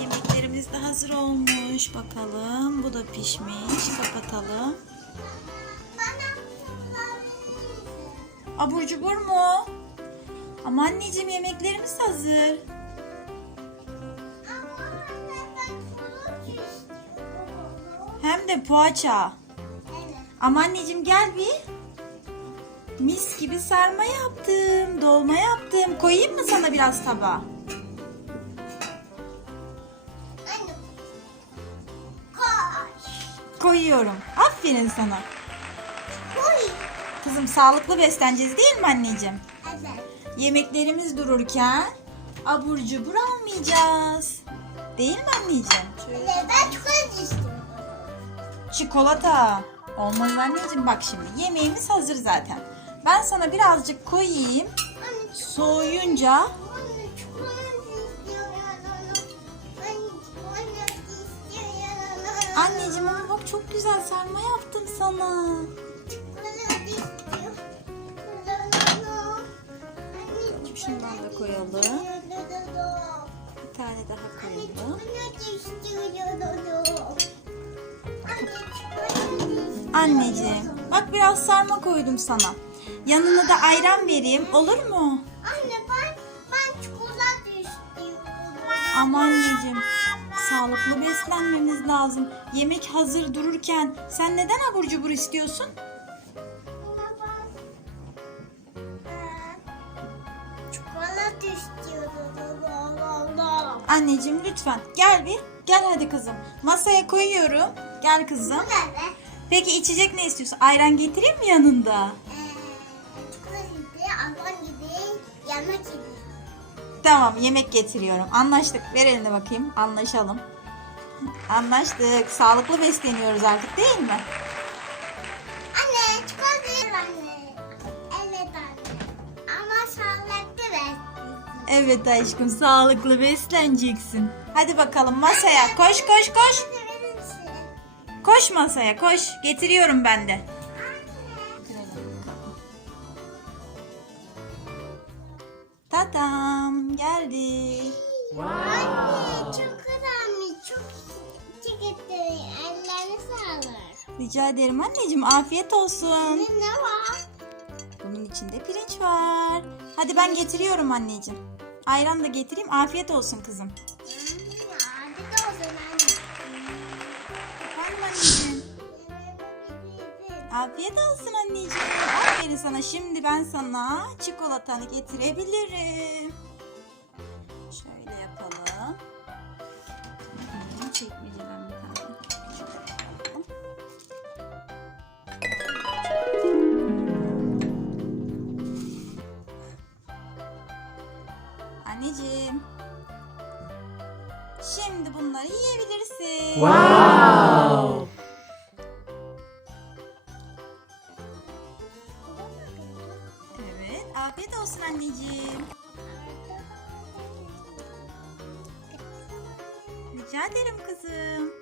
Yemeklerimiz de hazır olmuş. Bakalım bu da pişmiş. Kapatalım. Abur cubur mu? Ama anneciğim yemeklerimiz hazır. Hem de poğaça. Ama anneciğim gel bir. Mis gibi sarma yaptım. Dolma yaptım. Koyayım mı sana biraz tabağa? Koyuyorum. Aferin sana. Kızım sağlıklı besleneceğiz değil mi anneciğim? Yemeklerimiz dururken abur cubur almayacağız. Değil mi anneciğim? Çikolata. Olmaz anneciğim bak şimdi yemeğimiz hazır zaten. Ben sana birazcık koyayım. Soğuyunca anneciğim ama bak çok güzel sarma yaptım sana. Şundan da koyalım. Bir tane daha koyalım. Anneciğim bak biraz sarma koydum sana. Yanına da ayran vereyim olur mu? Anne ben ben çikolata istiyorum. Ama anneciğim sağlıklı beslenmemiz lazım. Yemek hazır dururken sen neden abur cubur istiyorsun? Çikolata istiyorum. Anneciğim lütfen gel bir. Gel hadi kızım. Masaya koyuyorum. Gel kızım. Peki içecek ne istiyorsun? Ayran getireyim mi yanında? Eee, çikolata gibi, gibi, yemek gibi. Tamam yemek getiriyorum. Anlaştık. Ver eline bakayım. Anlaşalım. Anlaştık. Sağlıklı besleniyoruz artık değil mi? Anne çikolata anne. Evet anne. Ama sağlıklı beslesin. Evet aşkım sağlıklı besleneceksin. Hadi bakalım masaya. Koş koş koş. Koş masaya koş. Getiriyorum ben de. Tatam geldi. Anne çok önemli. Çok çikolata. Ellerine sağlık. Rica ederim anneciğim afiyet olsun. Ne ne var? Bunun içinde pirinç var. Hadi ben getiriyorum anneciğim. Ayran da getireyim. Afiyet olsun kızım. Hadi o zaman. Efendim anneciğim. Afiyet olsun anneciğim. Aferin sana. Şimdi ben sana çikolatanı getirebilirim. Şöyle yapalım. Çekmeceden bir tane küçük. Anneciğim. Şimdi bunları yiyebilirsin. Wow! Evet, afiyet olsun anneciğim. Rica ederim kızım.